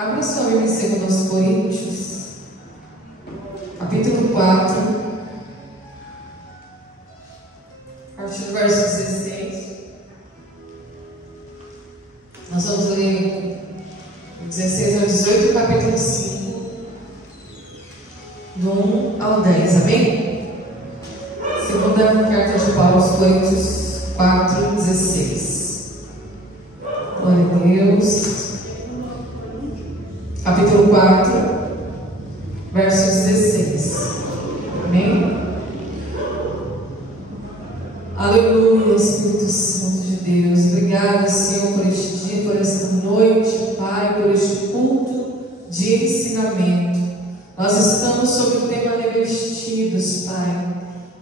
Abra sua Bíblia em 2 Coríntios, capítulo 4, a partir do verso 16. Nós vamos ler o 16 ao 18, capítulo 5, do 1 ao 10, amém? Segunda carta de Paulo aos Coríntios 4, 16. Glória a Deus. Capítulo 4, versos 16. Amém? Aleluia, Espírito Santo de Deus. Obrigada, Senhor, por este dia, por esta noite, Pai, por este culto de ensinamento. Nós estamos sobre o tema revestidos, Pai.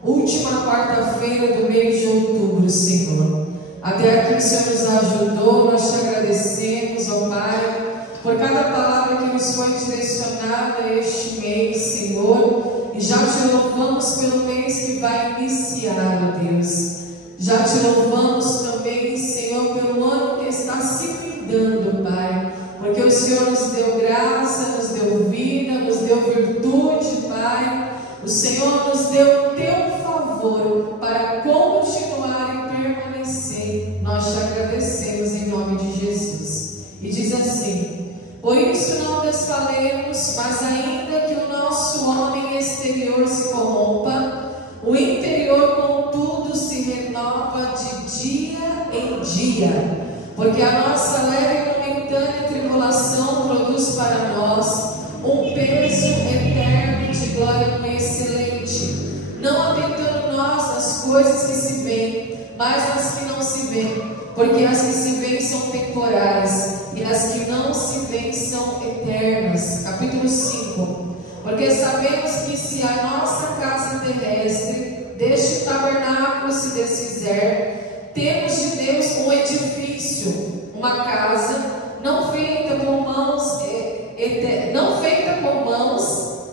Última quarta-feira do mês de outubro, Senhor. Até aqui o Senhor nos ajudou, nós te agradecemos, ó Pai, por cada palavra que nos foi direcionada este mês, Senhor, e já te louvamos pelo mês que vai iniciar, ó Deus. Já te louvamos também, Senhor, pelo ano que está se findando, Pai, porque o Senhor nos deu graça, nos deu vida, nos deu virtude, Pai. O Senhor nos deu o teu favor para continuar e permanecer. Nós te agradecemos em nome de Jesus. E diz assim: por isso não desfalemos, mas ainda que o nosso homem exterior se corrompa, o interior contudo se renova de dia em dia, porque a nossa leve e momentânea tribulação produz para nós um peso eterno de glória excelente, não atentando nós nas coisas que se veem, mas nas que não se veem, porque as que se veem são temporais e as que não se veem são eternas. Capítulo 5. Porque sabemos que se a nossa casa terrestre deste tabernáculo se desfizer, temos de Deus um edifício, uma casa não feita com mãos,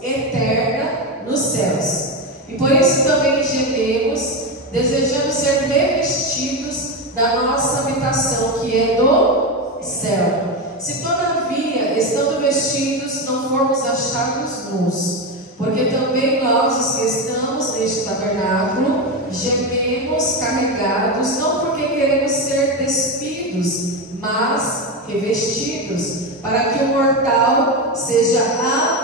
eterna nos céus. E por isso também gememos, desejamos ser revestidos da nossa habitação, que é do céu. Se todavia, estando vestidos, não formos achados nus, porque também nós, os que estamos neste tabernáculo, gememos carregados, não porque queremos ser despidos, mas revestidos, para que o mortal seja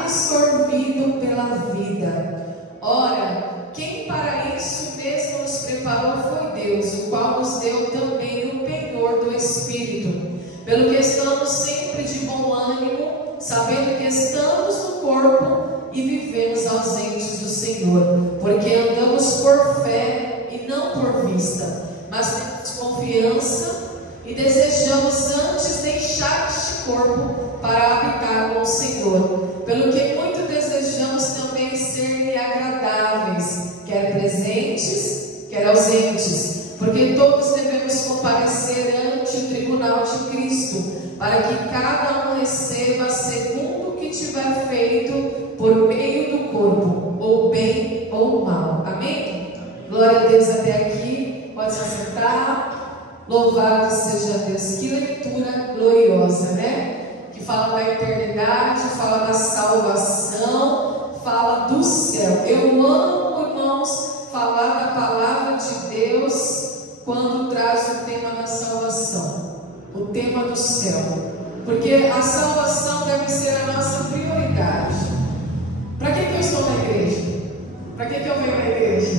absorvido pela vida. Ora, quem para isso mesmo nos preparou foi Deus, o qual nos deu também o penhor do Espírito. Pelo que estamos sempre de bom ânimo, sabendo que estamos no corpo e vivemos ausentes do Senhor, porque andamos por fé e não por vista, mas temos confiança e desejamos antes deixar este corpo para habitar com o Senhor, pelo que muito desejamos também ser-lhe agradáveis, quer presentes, quer ausentes, porque todos devemos comparecer ante o tribunal de Cristo, para que cada um receba segundo o que tiver feito por meio do corpo, ou bem ou mal. Amém? Glória a Deus até aqui. Pode se assentar. Louvado seja Deus. Que leitura gloriosa, né? Que fala da eternidade, fala da salvação, fala do céu. Eu amo, irmãos, falar da palavra de Deus quando traz o tema da salvação, o tema do céu, porque a salvação deve ser a nossa prioridade. Para que eu estou na igreja? Para que eu venho na igreja?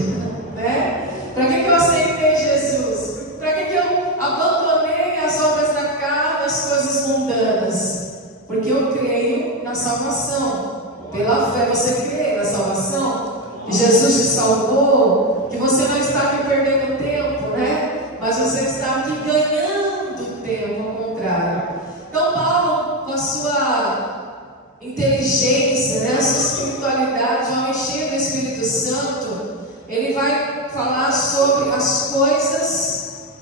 Né? Para que eu aceitei Jesus? Para que eu abandonei as obras da carne, as coisas mundanas? Porque eu creio na salvação. Pela fé você crê na salvação? Que Jesus te salvou? Que você não está aqui perdendo tempo, né? Mas você está aqui ganhando tempo, ao contrário. Então Paulo, com a sua inteligência, né, a sua espiritualidade, ao encher do Espírito Santo, ele vai falar sobre as coisas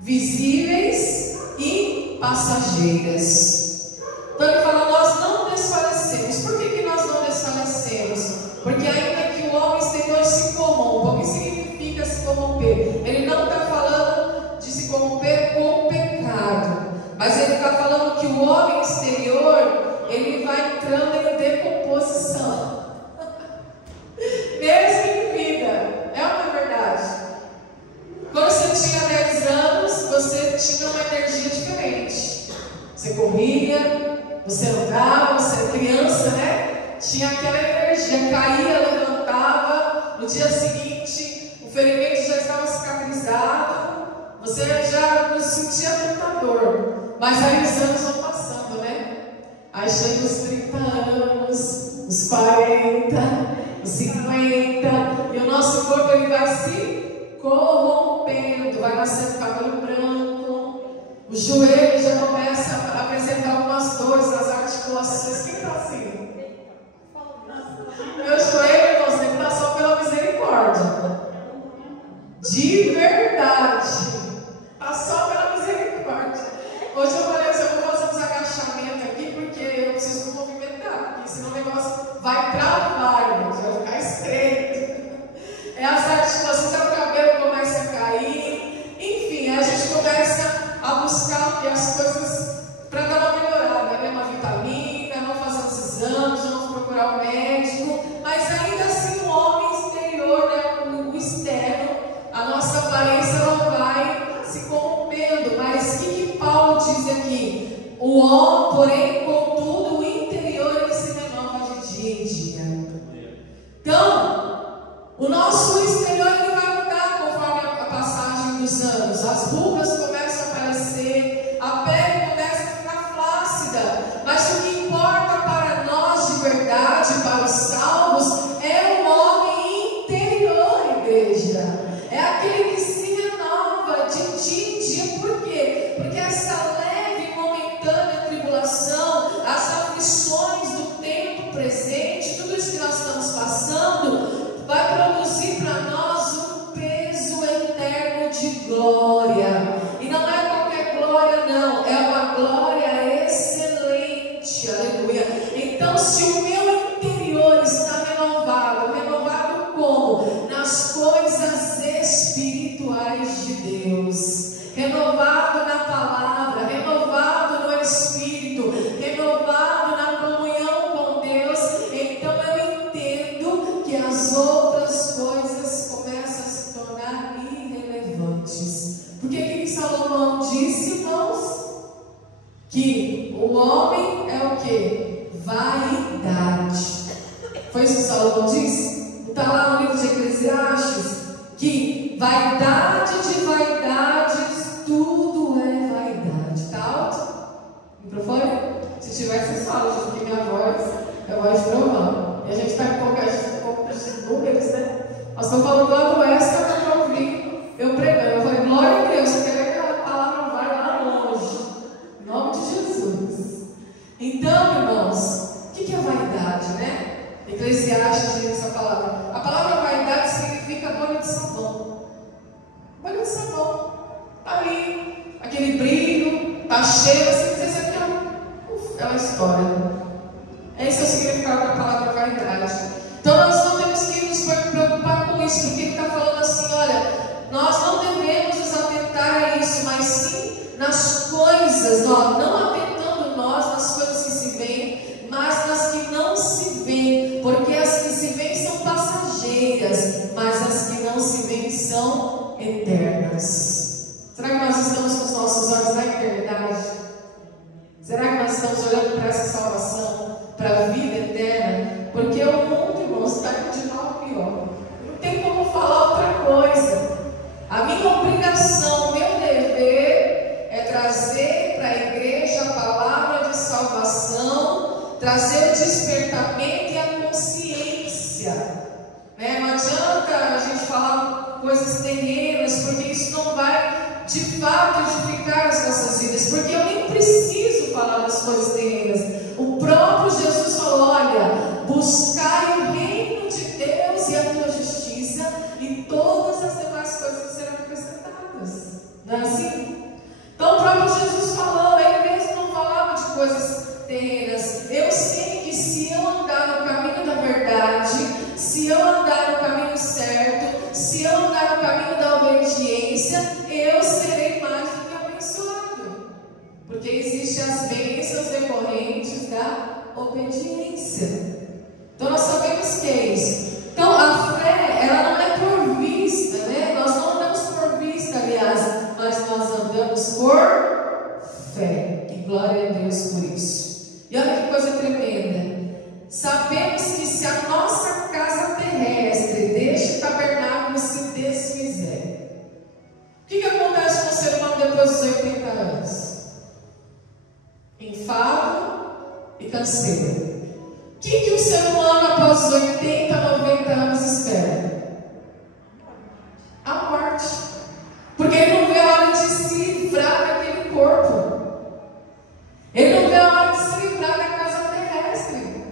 visíveis e passageiras. Então ele fala: nós não desfalecemos. Por que nós não desfalecemos? Porque ainda que o homem exterior se corrompa. O que significa se corromper? Ele não está falando de se corromper com o pecado, mas ele está falando que o homem exterior, ele vai entrando em decomposição. Mesmo em vida. É uma verdade. Quando você tinha 10 anos, você tinha uma energia diferente. Você corria, você andava, você era criança, né? Tinha aquela energia, caía, levantava. No dia seguinte, o ferimento já estava cicatrizado. Você já não sentia tanta dor. Mas aí os anos vão passando, né? Aí chega os 30 anos, os 40, os 50, e o nosso corpo ele vai se corrompendo, vai nascendo cabelo branco, o joelho já começa a apresentar algumas dores nas articulações. Quem está assim? Meu joelho, irmãos, tem que estar só pela misericórdia. De verdade. Está só pela misericórdia. Hoje eu falei assim, eu vou fazer uns agachamentos aqui, porque eu preciso movimentar, porque senão o negócio vai travar, irmãos, vai ficar estreito. É as articulações, o cabelo começa a cair. Enfim, a gente começa a buscar as coisas para dar uma melhorada, né? Uma vitamina, vamos fazer uns exames, vamos procurar o médico. Mas ainda assim o homem exterior, né? O externo, a nossa aparência ela vai se corrompendo. Mas o que Paulo diz aqui? O homem, porém, contudo, o interior ele se renova de dia em dia. Então, o nosso exterior ele vai mudar conforme a passagem dos anos. As rugas começam a aparecer, a pele começa a ficar flácida. Mas o que importa para nós de verdade, para os salvos, é o homem interior, igreja. É aquele que se renova de dia em dia. Por quê? Porque essa leve e momentânea tribulação, as aflições do tempo presente, tudo isso que nós estamos passando, vai produzir para nós um peso eterno de glória. E não é qualquer glória, não. É uma glória excelente. Aleluia. Então, se o meu interior está renovado, renovado como? Nas coisas espirituais de Deus. Renovado na palavra, renovado no Espírito, renovado na comunhão com Deus. Então eu entendo que as outras coisas começam a se tornar irrelevantes. Porque o que Salomão disse, irmãos? Que o homem é o que? Vaidade. Foi isso que Salomão disse? Está lá no livro de Eclesiastes que vaidade de vaidades, tudo é vaidade. Está alto? Microfone? Se tiver, vocês falam, porque minha voz é voz de trovão. E a gente está empolgado com esses números, né? Nós estamos falando quanto essa para ouvir eu pregando. Eu falei, glória a Deus, eu quero que a palavra vai lá longe. Em nome de Jesus. Então, irmãos, o que é vaidade, né? Eclesiastes diz essa palavra. A palavra vaidade significa bolha de sabão. Bolha de sabão. Está ali, aquele brilho, está cheio, assim, você sente aquela história. Esse é o significado da palavra vaidade. Então nós não temos que nos preocupar com isso, porque ele está falando assim, olha, nós não devemos nos atentar a isso, mas sim nas coisas, não atentando nós nas coisas que se veem, mas nas que não se veem, porque as que se veem são passageiras, mas as que não se veem são eternas. Será que nós estamos com os nossos olhos na eternidade? Será que nós estamos olhando para essa salvação, para a vida eterna? Porque o mundo, irmãos, está de mal a pior. Não tem como falar outra coisa. A minha obrigação, o meu dever é trazer para a igreja a palavra de salvação, trazer o despertamento e a consciência. Né? Não adianta a gente falar coisas terrenas, porque isso não vai de fato edificar as nossas vidas, porque eu nem preciso falar das coisas terrenas. O próprio Jesus falou, olha, buscai o reino de Deus e a tua justiça, e todas as demais coisas serão acrescentadas. Não é assim? Então o próprio Jesus falou, ele mesmo não falava de coisas terrenas. Eu sei que se eu andar no caminho da verdade, se eu andar no caminho certo, se eu andar no caminho da obediência, eu serei mais do que abençoado. Porque existem as bênçãos decorrentes da obediência. Então nós sabemos que é isso. Então a fé, ela não é por vista, né? Nós não andamos por vista, aliás, mas nós andamos por fé. E glória a Deus por isso. E olha que coisa tremenda. Sabemos que se a nossa casa terrestre deste tabernáculo se desfizer, o que acontece com o ser humano depois dos 80 anos? Enfado e canseiro. O que o ser humano após os 80, 90 anos espera? A morte. Porque ele não vê a hora de se livrar daquele corpo. Ele não vê a hora de se livrar da casa terrestre,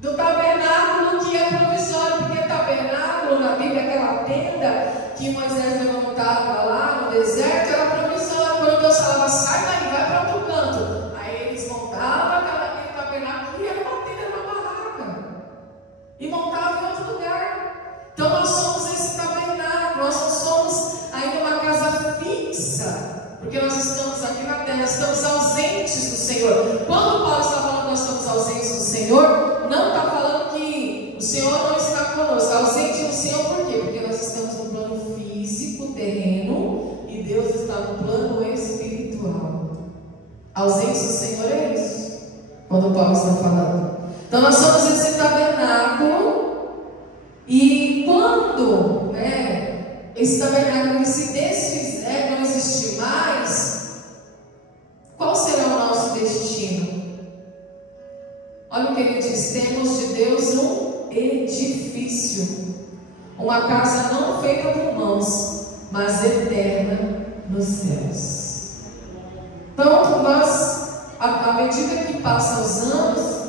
do tabernáculo que é provisório. Porque tabernáculo na Bíblia, aquela tenda que Moisés levantava lá no deserto, era provisório. Quando Deus falava, sai daí, vai para outro canto, aí eles montavam aquele tabernáculo e era uma tenda, era uma barraca, e montavam em outro lugar. Então nós somos esse tabernáculo, nós não somos ainda uma casa fixa, porque nós estamos aqui na terra, estamos ausentes do Senhor. Quando Paulo está falando que nós estamos ausentes do Senhor, não está falando que o Senhor não está conosco. Ausente do Senhor por quê? Porque nós estamos no plano físico, terreno, e Deus está no plano espiritual. Ausente do Senhor é isso, quando Paulo está falando. Então nós somos esse tabernáculo, e quando, esse tabernáculo se desfizer, não existir mais, qual será o nosso destino? Olha o que ele diz: temos de Deus um edifício, uma casa não feita por mãos, mas eterna nos céus. Então nós, à medida que passam os anos,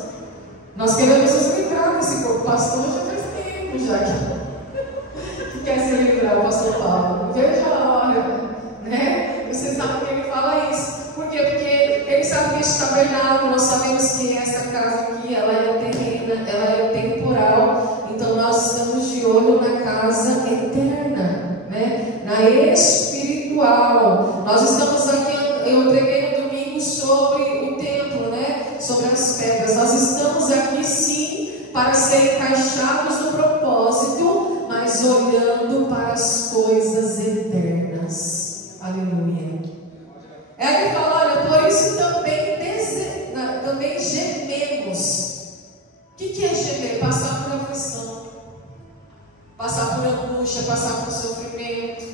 nós queremos nos livrar desse corpo. O pastor já faz tempo já que quer se livrar, o pastor Paulo. Veja a hora, né? Você sabe que ele fala isso. Por quê? Porque ele sabe que este tabernáculo, nós sabemos que essa casa aqui, ela é terrena, ela é temporal. Então nós estamos de olho na casa eterna, né? Na espiritual. Nós estamos aqui, eu preguei no domingo sobre o templo, né? Sobre as pedras. Nós estamos aqui sim para ser encaixados no propósito, mas olhando para as coisas eternas. Aleluia. Ele fala, olha, por isso também gememos. O que é gemer? Passar por aflição, passar por angústia, passar por sofrimento.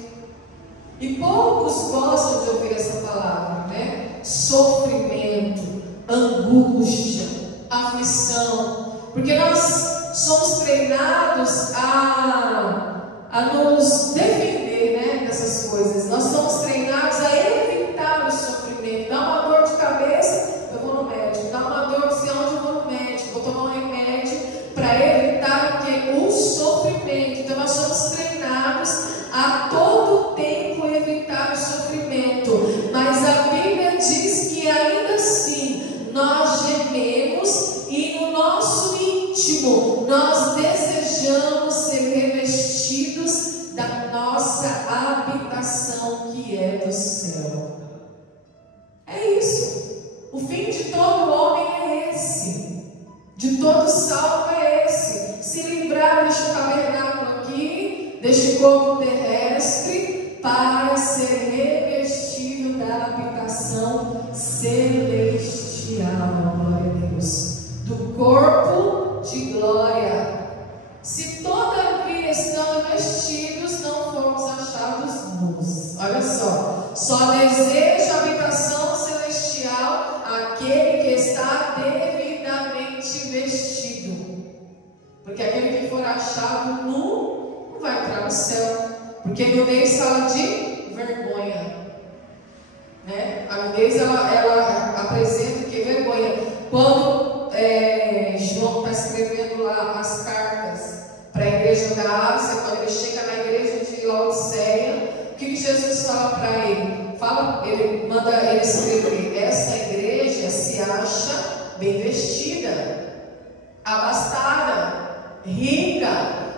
E poucos gostam de ouvir essa palavra, né? Sofrimento, angústia, aflição. Porque nós somos treinados a nos defender, né, dessas coisas. Nós somos treinados a evitar o sofrimento. Dá uma dor de cabeça, eu vou no médico. Dá uma dor de onde eu vou no médico. Vou tomar um remédio para evitar o sofrimento. Então nós somos treinados a todo tempo evitar o sofrimento. Mas a Bíblia diz que ainda assim nós gememos e no nosso íntimo nós desejamos ser revestidos da nossa habitação que é do céu. É isso. O fim de todo homem é esse. De todo salvo é esse. Se livrar deste tabernáculo aqui, deste corpo terrestre, para ser revestido da habitação celestial. Glória a Deus. Do corpo de glória. Se todavia estando vestidos, não fomos achados nus. Olha só deseja a habitação celestial aquele que está devidamente vestido. Porque aquele que for achado nu não vai entrar no céu. Porque a nudez fala de vergonha, né? A nudez ela apresenta o que? Vergonha. Quando João está escrevendo lá as cartas para a igreja da Ásia, quando ele chega na igreja de Laodiceia, o que Jesus fala para ele? Ele manda ele escrever: essa igreja se acha bem vestida, abastada, rica,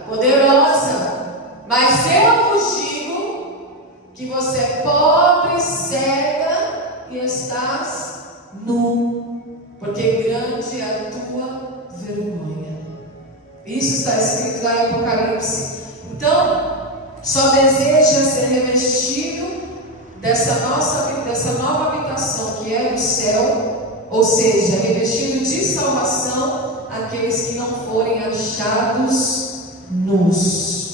poderosa, mas eu vos digo que você é pobre, cega e estás nu. porque grande é a tua vergonha. Isso está escrito lá em Apocalipse. Então, só deseja ser revestido dessa nova habitação que é o céu, ou seja, revestido de salvação aqueles que não forem achados nus.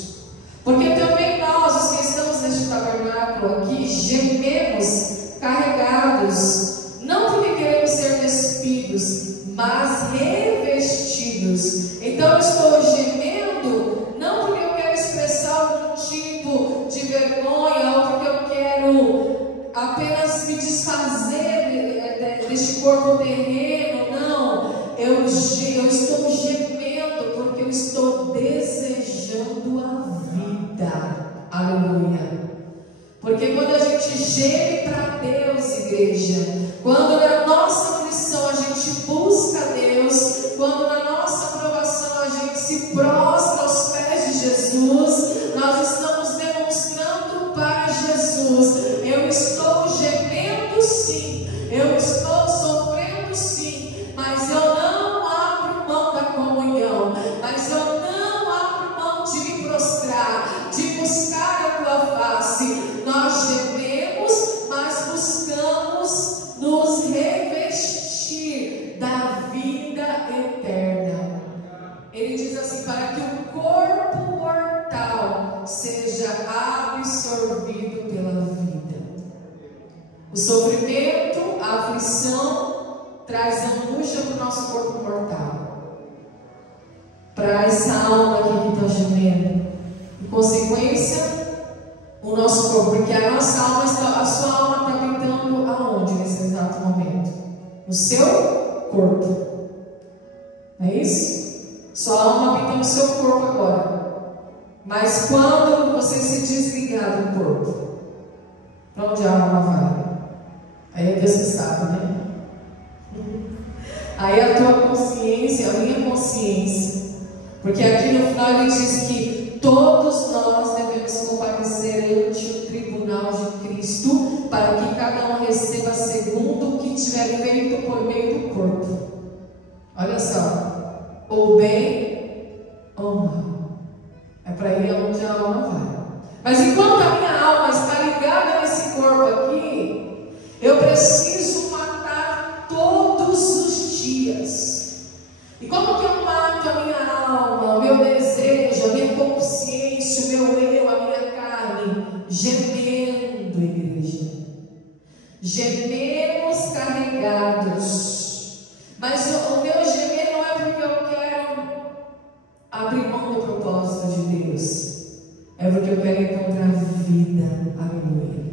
Porque também nós, os que estamos neste tabernáculo aqui, gememos carregados, não porque queremos ser despidos, mas revestidos. Então eu estou gemendo, não porque eu quero expressar algum tipo de vergonha, ou porque eu quero apenas me desfazer deste corpo terreno, não. Eu estou gemendo porque eu estou desejando a vida. Aleluia. Porque quando a gente geme para Deus, igreja, quando na nossa aflição a gente busca Deus, quando na nossa aprovação a gente se prostra aos pés de Jesus, nós estamos demonstrando para Jesus: eu estou gemendo sim, eu estou sofrendo sim, mas eu não abro mão da comunhão, mas eu não abro mão de me prostrar, de buscar a tua face. Nós gememos, mas buscamos nos revestir da vida eterna. Ele diz assim: para que o corpo mortal seja absorvido pela vida. O sofrimento, a aflição, traz angústia para o nosso corpo mortal, para essa alma aqui que está gemendo. Em consequência, o nosso corpo, porque a nossa alma a sua alma está habitando aonde nesse exato momento? No seu corpo. Não é isso? Sua alma habita no seu corpo agora. Mas quando você se desligar do corpo, para onde a alma vai? Aí é Deus que sabe, né? Aí a tua consciência, a minha consciência, porque aqui no final ele diz que todos nós devemos comparecer ante o tribunal de Cristo, para que cada um receba segundo o que tiver feito por meio do corpo. Olha só, ou bem ou mal. É para ir onde a alma vai. Mas enquanto a minha alma está ligada nesse corpo aqui, eu preciso matar todos os dias. E como que eu mato a minha alma, o meu desejo, a minha consciência, o meu eu, a minha carne? Gemendo, igreja. Gememos carregados. Mas o meu gemer não é porque eu quero abrir mão do propósito de Deus. É porque eu quero encontrar vida. Aleluia.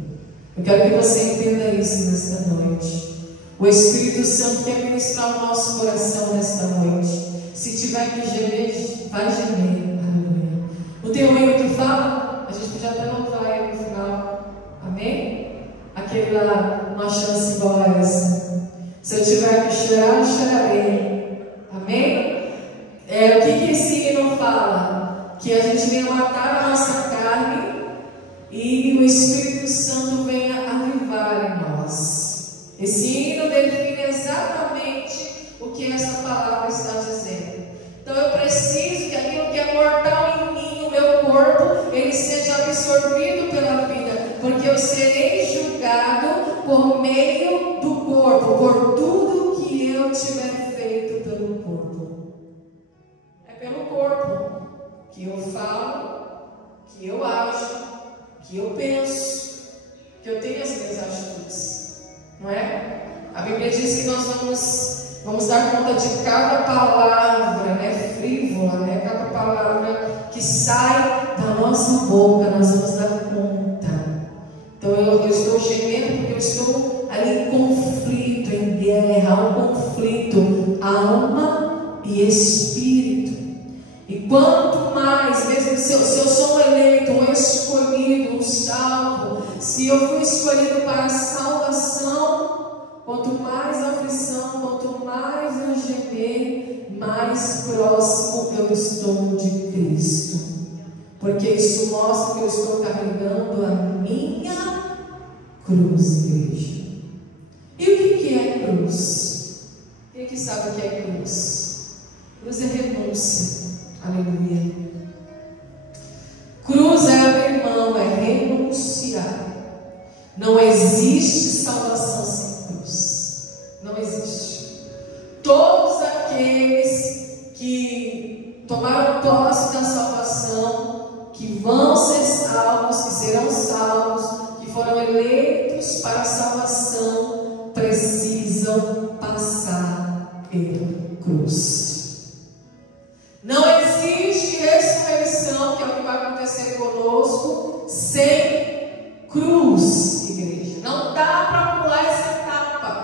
Eu quero que você entenda isso nesta noite. O Espírito Santo quer ministrar o nosso coração nesta noite. Se tiver que gemer, vai gemer. Aleluia. Não tem um hino que fala? A gente podia até louvar ele no final. Amém? Aquele lá, uma chance igual a essa. Se eu tiver que chorar, eu chorarei. Amém? O que esse hino fala? Que a gente venha matar a nossa carne e o Espírito Santo venha avivar em nós. Esse hino define exatamente o que essa palavra está dizendo. Então eu preciso que aquilo que é mortal em mim, o meu corpo, ele seja absorvido pela vida, porque eu serei julgado por meio do corpo, por tudo que eu tiver feito pelo corpo. É pelo corpo que eu falo, que eu ajo, que eu penso, que eu tenho as minhas atitudes, não é? A Bíblia diz que nós vamos dar conta de cada palavra, né, frívola, né, cada palavra que sai da nossa boca, nós vamos dar conta. Então eu estou gemendo porque eu estou ali em conflito, em guerra, um conflito, alma e espírito. E quanto mais, mesmo se eu sou um eleito, um escolhido, um salvo, se eu fui escolhido para a salvação, quanto mais aflição, quanto mais eu gemer, mais próximo eu estou de Cristo. Porque isso mostra que eu estou carregando a minha cruz, igreja. E o que é cruz? Queria sabe o que é cruz? Cruz é renúncia. Aleluia. Cruz é abrir mão, é renunciar. Não existe salvação sem cruz. Não existe. Todos aqueles que tomaram posse da salvação, que vão ser salvos, que serão salvos, que foram eleitos para a salvação, precisam passar pela cruz. Não existe ressurreição, que é o que vai acontecer conosco, sem cruz, igreja. Não dá para pular essa etapa.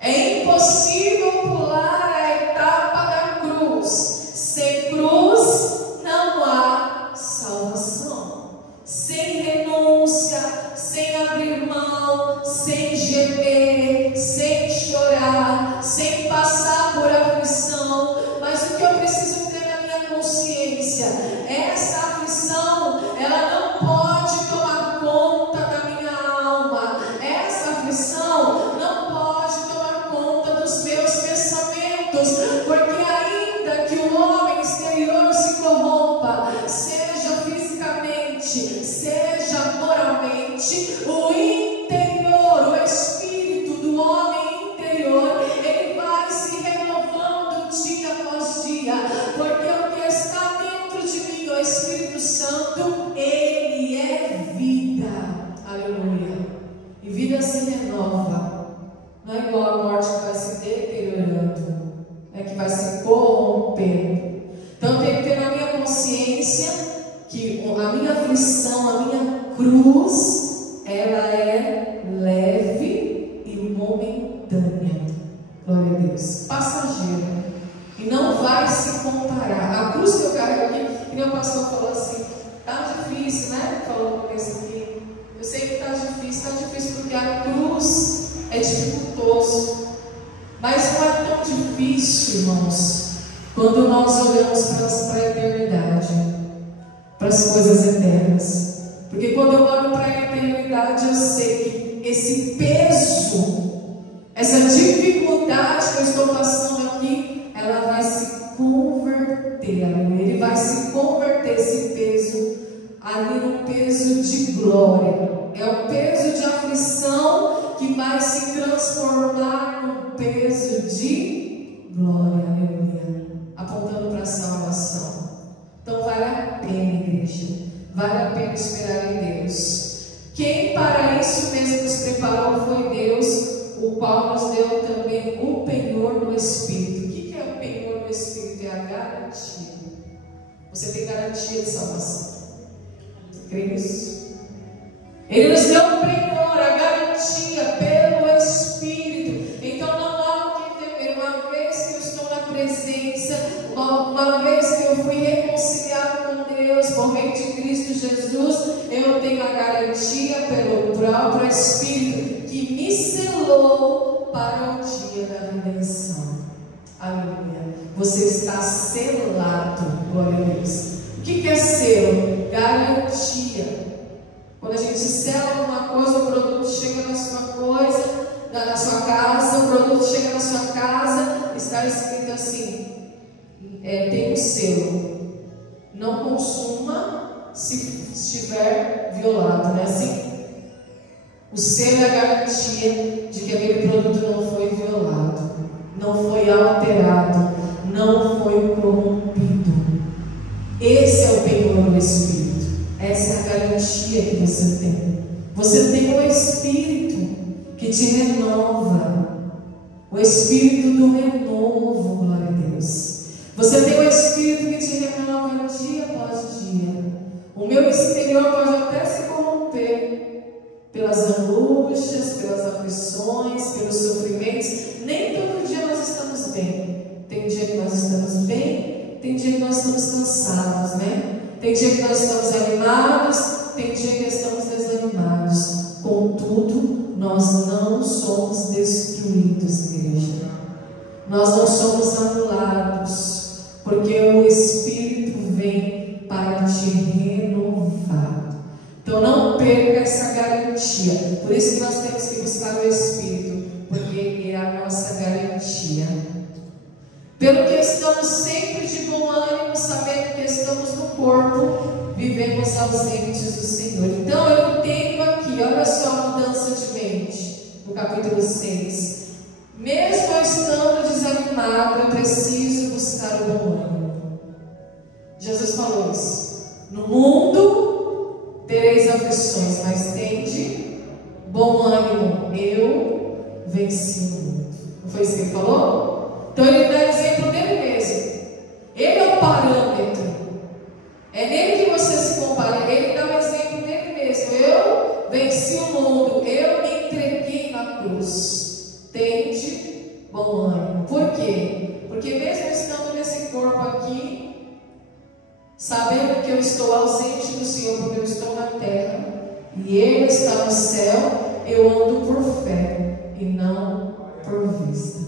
É impossível pular a etapa da cruz. Sem cruz não há salvação. Sem renúncia, sem abrir mão, sem gemer, sem chorar, sem passar por aflição. Mas o que eu preciso ter na minha consciência, essa aflição, ela não pode tomar conta da minha alma. Essa aflição não pode tomar conta dos meus pensamentos, porque ainda que o homem exterior se corrompa, seja fisicamente, seja moralmente, o interior, o espírito do homem interior, ele vai se renovando dia após dia, porque o que está dentro de mim, o Espírito Santo, ele é vida. Aleluia. E vida se renova. Não é igual a morte que vai se deteriorando, é que vai se corrompendo. Então eu tenho que ter na minha consciência que a minha aflição, a minha cruz, ela é leve e momentânea. Glória a Deus. Passageira. E não vai se comparar. A cruz que eu carrego aqui, que nem o pastor falou assim, tá difícil, né? Falou com isso aqui. Eu sei que tá difícil porque a cruz é dificultoso. Mas não é tão difícil, irmãos, quando nós olhamos para a eternidade, para as coisas eternas. Porque quando eu olho para a eternidade, eu sei que esse peso, essa dificuldade que eu estou passando aqui, ela vai se converter, ele vai se converter, esse peso, ali no peso de glória. É o peso de aflição que vai se transformar num peso de glória, aleluia, apontando para a salvação. Então vale a pena, igreja, vale a pena esperar em Deus. Quem para isso mesmo nos preparou foi Deus, o qual nos deu também o penhor do Espírito. O que é o penhor do Espírito? É a garantia. Você tem garantia de salvação. Você crê nisso? Ele nos deu o penhor, a garantia pelo Espírito. Então não há o que temer. Uma vez que eu estou na presença, uma vez que eu fui reconciliado com Deus por meio de Cristo Jesus, eu tenho a garantia pelo próprio Espírito que me selou para o dia da redenção. Aleluia. Você está selado. Glória a Deus. O que é selo? Garantia. Quando a gente sela alguma coisa, o produto chega na sua coisa, na sua casa, o produto chega na sua casa, está escrito assim, tem um selo. Não consuma se estiver violado, não é assim? O selo é a garantia de que aquele produto não foi violado, não foi alterado, não foi corrompido. Esse é o penhor do Espírito. Essa é a garantia que você tem. Você tem o Espírito que te renova, o Espírito do renovo, glória a Deus. Você tem o Espírito que te renova dia após dia. O meu exterior pode até se corromper pelas angústias, pelas aflições, pelos sofrimentos. Nem todo dia nós estamos bem. Tem dia que nós estamos bem, tem dia que nós estamos cansados, né? Tem dia que nós estamos animados, tem dia que estamos desanimados. Contudo, nós não somos destruídos, igreja. Nós não somos anulados, porque o Espírito vem para te renovar. Então não perca essa garantia. Por isso que nós temos que buscar o Espírito, porque Ele é a nossa garantia. Pelo que estamos sempre de bom ânimo, sabendo que estamos no corpo, vivemos ausentes do Senhor. Então eu entendo aqui, olha só a mudança de mente, no capítulo 6. Mesmo eu estando desanimado, eu preciso buscar o bom ânimo. Jesus falou isso. No mundo tereis aflições, mas tende bom ânimo, eu venci o mundo. Não foi isso que ele falou? Então ele dá exemplo dele mesmo. Ele é o parâmetro. É nele que você se compara. Ele dá um exemplo dele mesmo. Eu venci o mundo, eu me entreguei na cruz. Tende bom ânimo. Por quê? Porque mesmo estando nesse corpo aqui, sabendo que eu estou ausente do Senhor, porque eu estou na terra e Ele está no céu, eu ando por fé e não por vista.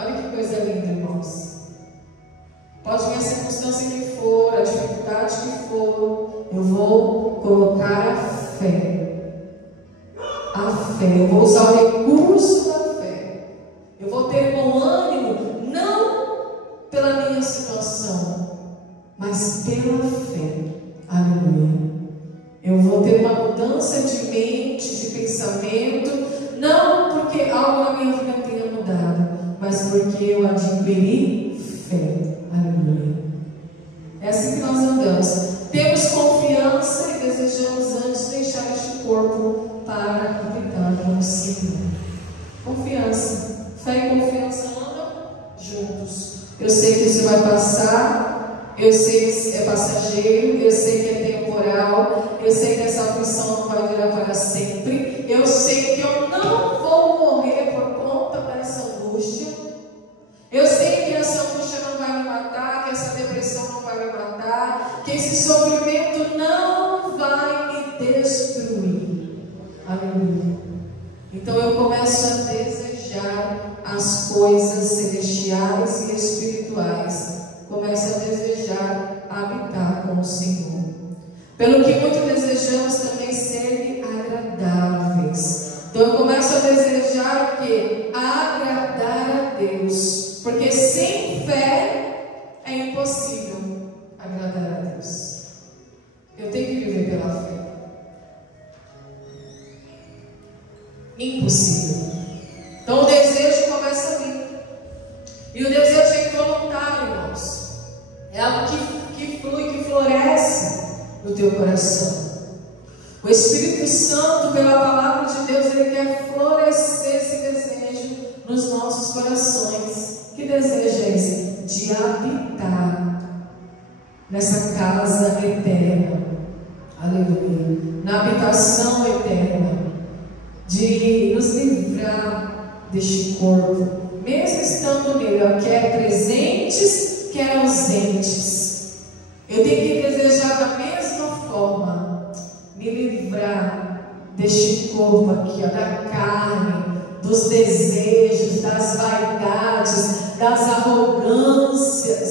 Olha que coisa linda, irmãos. Pode vir a circunstância que for, a dificuldade que for, eu vou colocar a fé. A fé, eu vou usar o recurso da fé. Eu vou ter bom ânimo, não pela minha situação, mas pela fé. Aleluia. Eu vou ter uma mudança de mente, de pensamento, não porque algo na minha vida tenha mudado, mas porque eu adquiri fé. Aleluia. É assim que nós andamos. Temos confiança e desejamos antes deixar este corpo para habitar com o Senhor. Confiança. Fé e confiança andam juntos. Eu sei que isso vai passar. Eu sei que é passageiro. Eu sei que é temporal. Eu sei que essa aflição não vai durar para sempre. Eu sei que eu não vou morrer por conta dessa angústia. Eu sei que essa angústia não vai me matar, que essa depressão não vai me matar, que esse sofrimento não vai me destruir. Aleluia. Então eu começo a desejar as coisas celestiais e espirituais. Começo a desejar habitar com o Senhor. Pelo que muito desejamos também ser agradáveis. Então eu começo a desejar o quê? Agradar a Deus. Porque sem fé é impossível agradar a Deus. Eu tenho que viver pela fé. Impossível. Então o desejo começa a vir. E o desejo é involuntário, irmãos. É algo que flui, que floresce no teu coração. O Espírito Santo, pela palavra de Deus, Ele quer florescer esse desejo nos nossos corações. Que desejo é esse? De habitar nessa casa eterna. Aleluia. Na habitação eterna. De nos livrar deste corpo, mesmo estando nele, quer presentes, quer ausentes. Eu tenho que desejar da mesma forma, me livrar deste corpo aqui, da carne, dos desejos, das vaidades, das arrogâncias,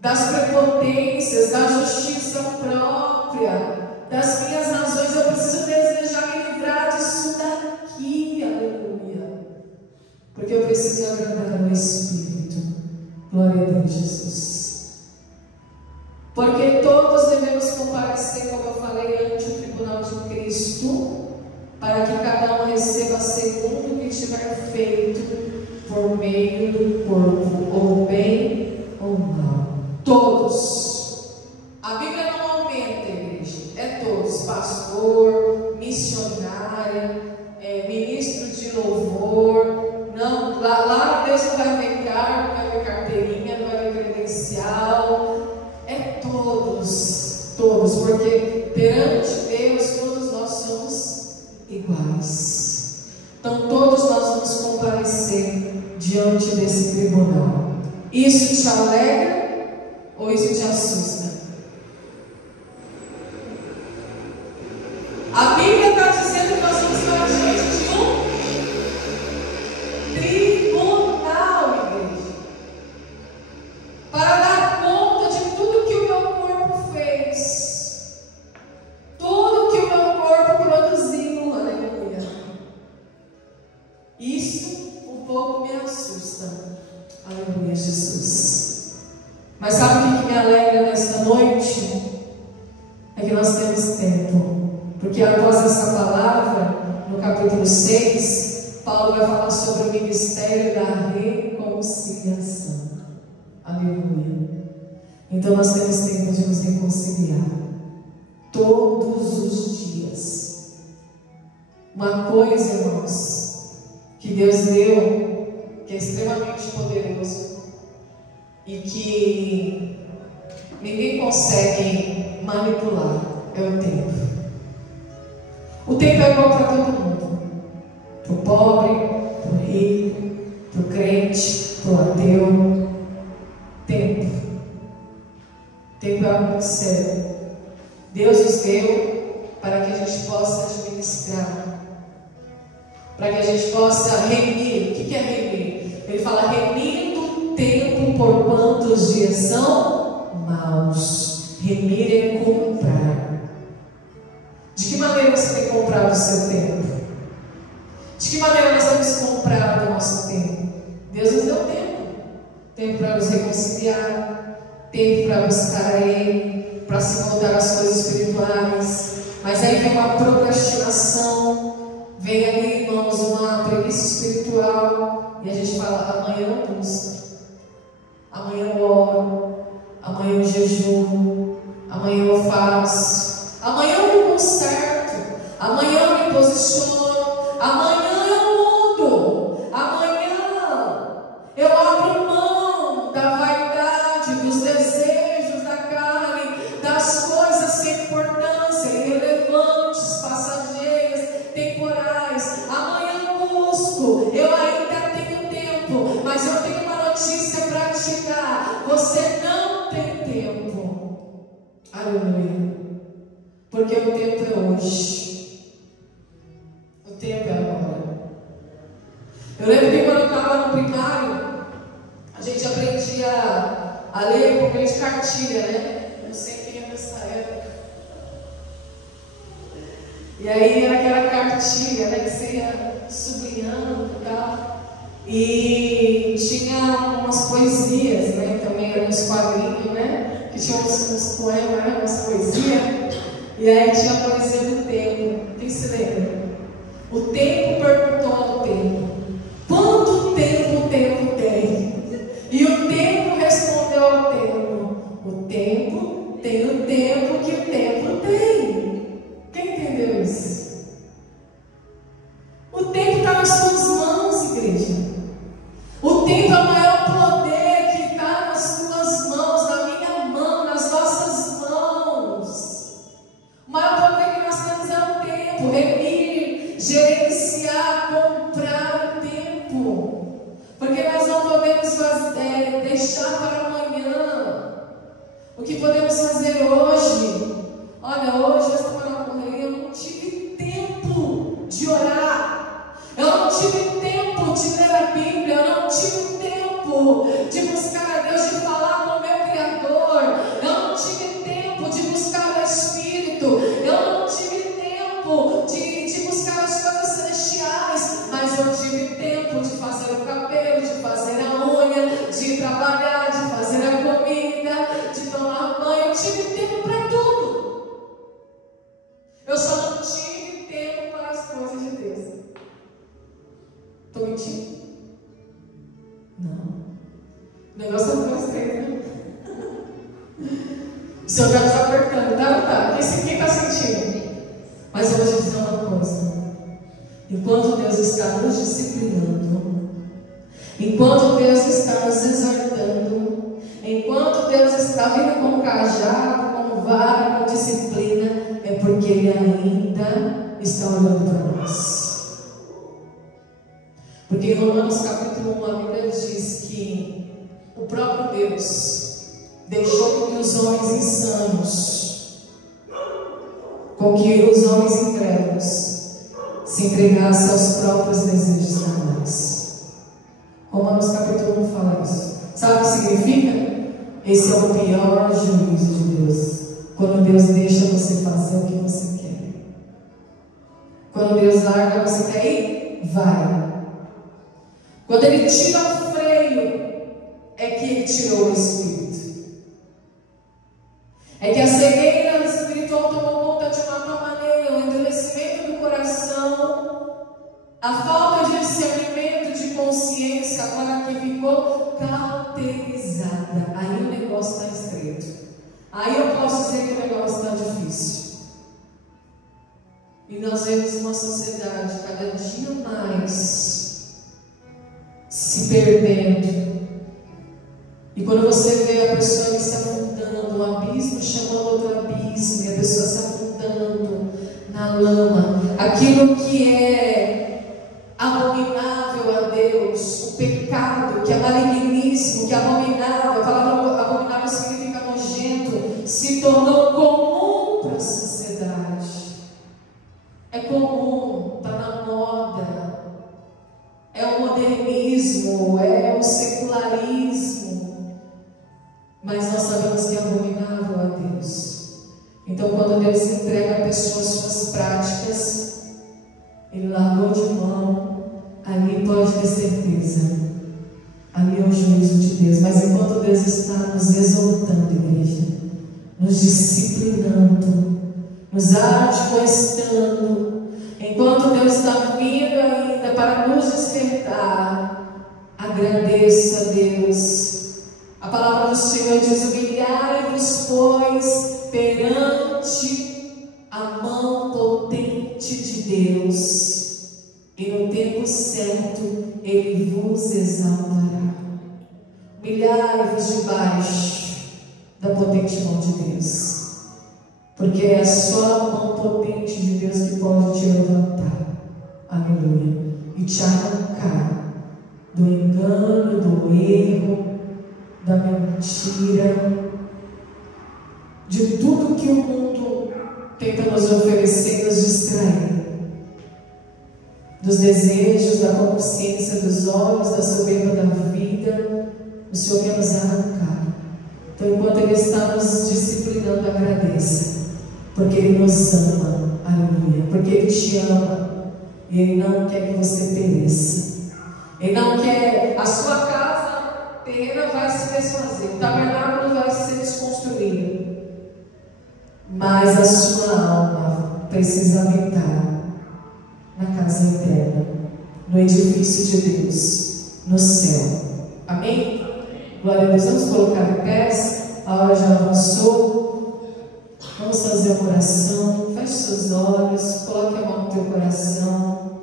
das prepotências, da justiça própria, das minhas razões. Eu preciso desejar me livrar disso daqui, aleluia, porque eu preciso agradar ao Espírito. Glória a Deus, Jesus. Porque todos devemos comparecer, como eu falei, ante o tribunal de Cristo, para que cada um receba segundo o que tiver feito por meio do corpo, ou bem ou mal. Todos. A Bíblia não aumenta, igreja. É todos. Pastor, missionária, ministro de louvor. Não, lá Deus não vai ver cargo, não vai ver carteirinha, não vai ver credencial. É todos. Todos. Porque perante Deus todos nós somos iguais. Então todos nós vamos comparecer diante desse tribunal. Isso te alegra ou isso te assusta? A Bíblia está dizendo que nós vamos estar diante de um tribunal, igreja, para dar conta de tudo que o meu corpo fez, tudo que o meu corpo produziu. Aleluia. Isso um pouco me assusta. Aleluia, Jesus. Mas sabe o que me alegra nesta noite? É que nós temos tempo. Porque após essa palavra, no capítulo 6, Paulo vai falar sobre o ministério da reconciliação. Aleluia. Então nós temos tempo de nos reconciliar. Todos os dias. Uma coisa, irmãos, que Deus deu, que é extremamente poderoso e que ninguém consegue manipular, é o tempo. O tempo é igual para todo mundo. Para o pobre, para o rico, para o crente, para o ateu. Tempo. Tempo é algo sério. Deus nos deu para que a gente possa administrar, para que a gente possa remir. O que é remir? Ele fala remindo o tempo por quantos dias são maus. Remir é comprar. De que maneira você tem comprado o seu tempo? De que maneira nós temos comprado o nosso tempo? Deus nos deu tempo. Tempo para nos reconciliar, tempo para buscar a Ele, para se voltar às coisas espirituais. Mas aí vem uma procrastinação, vem ali, irmãos, uma preguiça espiritual, e a gente fala, amanhã eu não busco, amanhã eu oro, amanhã eu jejuo, amanhã eu faço, amanhã eu me conserto, amanhã eu me posiciono, amanhã eu mudo, amanhã eu abro mão da vaidade, dos desejos da carne, das coisas sem importância, irrelevantes, passageiras, temporais. Amanhã eu busco, eu ainda tenho tempo, mas eu tenho uma notícia para te dar: você não tem tempo. Aleluia. Porque o tempo é hoje, o tempo é agora. Eu lembro que quando eu estava no primário, a gente aprendia a ler por meio de cartilha, né? Eu não sei quem é dessa época. E aí era aquela cartilha, né, que você ia sublinhando e tal. E tinha umas poesias, né? Também eram uns quadrinhos, né? Que tinha uns poemas, né? Umas poesias. E aí tinha a poesia do tempo. Quem se lembra? O tempo perguntou ao tempo: quanto tempo o tempo tem? E o tempo respondeu ao tempo: o tempo tem o tempo que o tempo tem. Quem entendeu isso? O tempo está nas suas mãos, igreja. O tempo é o maior poder que está nas tuas mãos, na minha mão, nas nossas mãos. O maior poder que nós temos é o tempo. Remir, gerenciar, comprar o tempo. Porque nós não podemos deixar para amanhã o que podemos fazer hoje. Olha, hoje eu estou na correria, eu não tive tempo de orar, eu não tive tempo de ler a Bíblia, eu não tive tempo de buscar a Deus, de falar com o meu Criador, eu não tive tempo de buscar o Espírito, eu não tive tempo de buscar as coisas celestiais, mas eu tive tempo de fazer o cabelo, de fazer a unha, de trabalhar, de fazer a comida, de tomar banho. Eu tive tempo para tudo. Eu só não tive tempo para as coisas de Deus. Estou mentindo? Não. O negócio é você, né? O Senhor está desapertando, tá? Não tá? Quem está sentindo? Mas eu vou te dizer uma coisa. Enquanto Deus está nos disciplinando, enquanto Deus está nos exortando, enquanto Deus está vindo com cajado, com vara, com disciplina, é porque Ele ainda está olhando para nós. Porque em Romanos capítulo 1 a Bíblia diz que o próprio Deus deixou que os homens insanos, com que os homens incrédulos se entregassem aos próprios desejos carnais. Romanos capítulo 1 fala isso. Sabe o que significa? Esse é o pior juízo de Deus. Quando Deus deixa você fazer o que você quer. Quando Deus larga, você quer ir? Vai. Quando Ele tira o freio é que Ele tirou o espírito. É que a cegueira espiritual tomou conta de uma tal maneira, o endurecimento do coração, a falta de discernimento, de consciência, agora que ficou cauterizada. Aí o negócio está estreito. Aí eu posso dizer que o negócio está difícil. E nós vemos uma sociedade cada dia mais se perdendo. E quando você vê a pessoa se afundando, um abismo chamando outro abismo, e a pessoa se afundando na lama, aquilo que é abominável a Deus, o pecado, que é maligníssimo, que é abominável, a palavra abominável significa nojento, se tornou comum para a sociedade. É comum, está na moda, é o modernismo, é o secularismo, mas nós sabemos que é abominável a Deus. Então, quando Deus entrega a pessoa as suas práticas, Ele largou de mão, ali pode ter certeza, ali é o juízo de Deus. Mas enquanto Deus está nos exortando, igreja, nos disciplinando, nos admoestando, enquanto Deus está vindo ainda para nos despertar, agradeça a Deus. A palavra do Senhor diz: humilhai-vos, pois, perante a mão potente de Deus, e no tempo certo Ele vos exaltará. Humilhai-vos debaixo da potente mão de Deus, porque é só a mão potente de Deus que pode te levantar, aleluia, e te arrancar do engano, do erro, da mentira, de tudo que o mundo tenta nos oferecer e nos distrair, dos desejos, da consciência, dos olhos, da soberba da vida. O Senhor quer nos arrancar. Então, enquanto Ele está nos disciplinando, agradeça, porque Ele nos ama, aleluia, porque Ele te ama, e Ele não quer que você pereça. Ele não quer, a sua casa terrena vai se desfazer, o tabernáculo vai ser desconstruído, mas a sua alma precisa habitar na casa eterna, no edifício de Deus, no céu. Amém? Glória a Deus. Vamos colocar em pés, a hora já avançou. Vamos fazer uma oração. Feche seus olhos, coloque a mão no teu coração.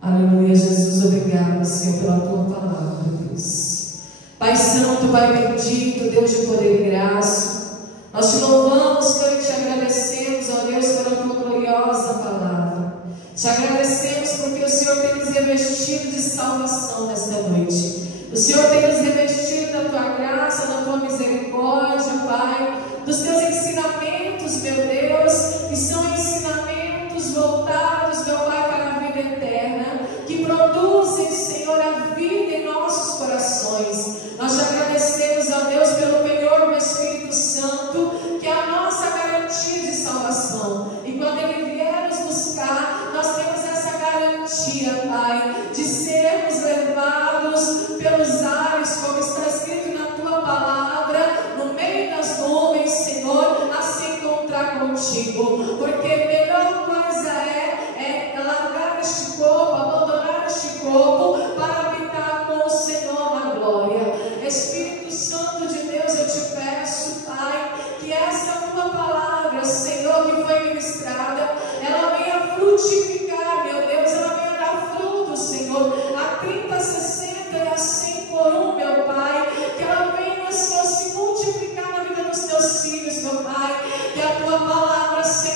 Aleluia, Jesus, obrigado, Senhor, pela tua palavra, Deus. Pai Santo, Pai bendito, Deus de poder e graça, nós te louvamos, Senhor, e te agradecemos, ó Deus, pela tua gloriosa palavra. Te agradecemos porque o Senhor tem nos revestido de salvação nesta noite. O Senhor tem nos revestido da tua graça, da tua misericórdia, Pai, dos teus ensinamentos, meu Deus, que são ensinamentos voltados, meu Pai, para a vida eterna, que produzem, Senhor, a vida em nossos corações. Nós te agradecemos, ó Deus, pelo penhor do Espírito Santo, que é a nossa garantia de salvação. E quando Ele vier nos buscar, nós temos essa garantia, Pai, de sermos levados pelos ares, como está escrito na tua palavra, no meio das nuvens, Senhor, a se encontrar contigo, porque a melhor coisa é largar este corpo, abandonar este corpo, para habitar com o Senhor na glória. Espírito Santo de Deus, eu te peço, Pai, que essa tua palavra, Senhor, que foi ministrada, ela venha frutificar, meu Deus, ela venha dar fruto, Senhor, a 30, 60 e a 100 por um, meu Pai, que ela venha, Senhor, se multiplicar na vida dos teus filhos, meu Pai, que a tua palavra, Senhor,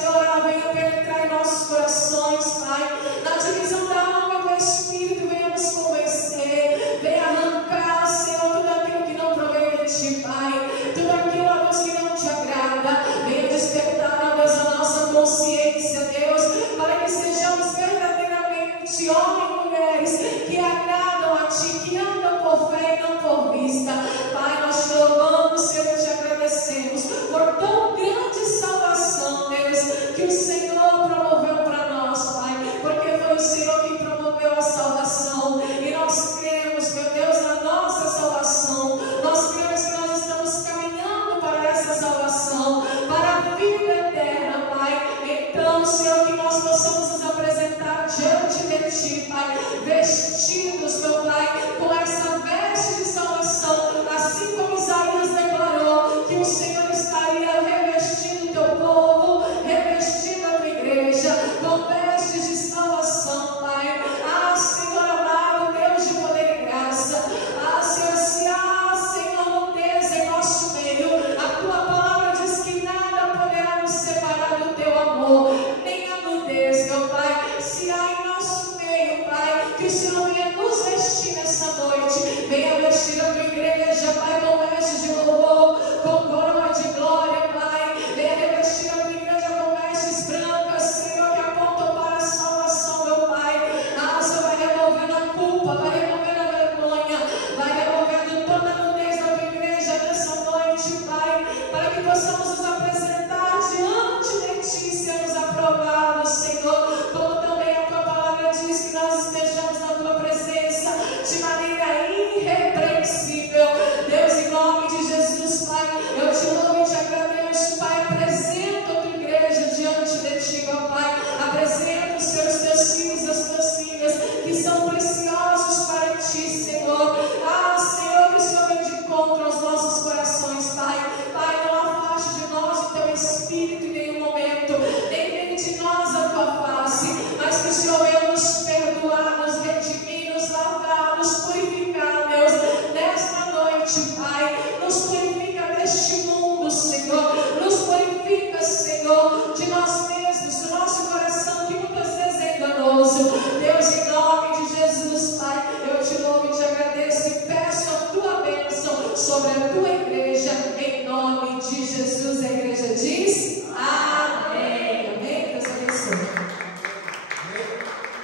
Venha vestir a tua igreja, Pai, com vestes de louvor, com coroa de glória, Pai. Venha revestir a tua igreja com vestes brancas, Senhor, que apontam para a salvação, meu Pai. Ah, Senhor, vai removendo a culpa, vai removendo a vergonha, vai removendo toda a nudez da tua igreja nessa noite, Pai, para que possamos nos apresentar diante de Ti, sermos aprovados, Senhor, como também a Tua palavra diz, que nós estejamos na Tua presença de maneira irrepreensível. Deus, em nome de Jesus, Pai, eu te louvo e te agradeço, Pai. Apresento a Tua igreja diante de Ti, meu Pai. Apresento os teus filhos e as Tuas filhas, que são preciosos para Ti, Senhor. Ah, Senhor, que o Senhor vem de encontro aos nossos corações, Pai. Pai, não afaste de nós o Teu Espírito em nenhum momento, nem tire de nós a Tua face, mas que o Senhor venha nos perdoar, nos redimir, nos lavar, nos purificar, Deus, nesta noite, Pai. Nos purifica deste mundo, Senhor. Nos purifica, Senhor, de nós mesmos, do nosso coração, que muitas vezes é enganoso. Deus, em nome de Jesus, Pai, eu te louvo e te agradeço e peço a Tua bênção sobre a Tua igreja, em nome de Jesus. A igreja diz amém. Amém. Deus abençoe.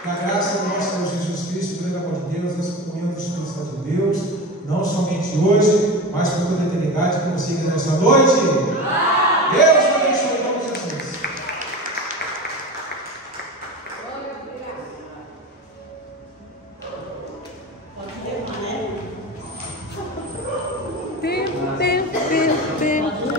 Que a graça do nosso Senhor Jesus Cristo, o grande amor de Deus, essa comunhão do Espírito Santo de Deus, não somente hoje, mas por toda a eternidade, que nos siga nessa noite. Deus